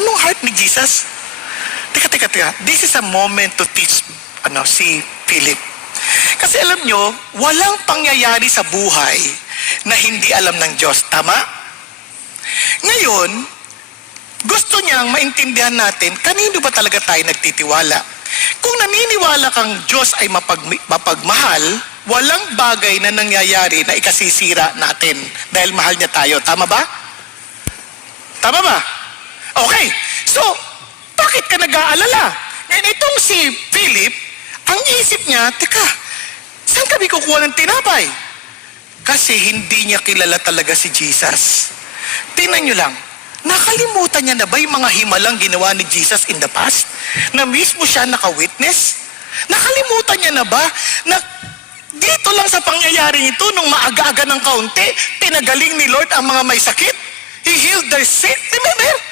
Anong heart ni Jesus? Teka. This is a moment to teach si Philip. Kasi alam nyo, walang pangyayari sa buhay na hindi alam ng Diyos. Tama? Ngayon, gusto niyang maintindihan natin, kanino ba talaga tayo nagtitiwala? Kung naniniwala kang Diyos ay mapagmahal, walang bagay na nangyayari na ikasisira natin dahil mahal niya tayo. Tama ba? Tama ba? Okay. So, bakit ka nag-aalala? Ngayon, itong si Philip, ang isip niya, teka, saan kami kukuha ng tinapay? Kasi hindi niya kilala talaga si Jesus. Tingnan niyo lang, nakalimutan niya na ba yung mga himalang ginawa ni Jesus in the past? Na mismo siya naka-witness? Nakalimutan niya na ba na dito lang sa pangyayaring ito, nung maaga-aga ng kaunti, pinagaling ni Lord ang mga may sakit? He healed their sick. Remember?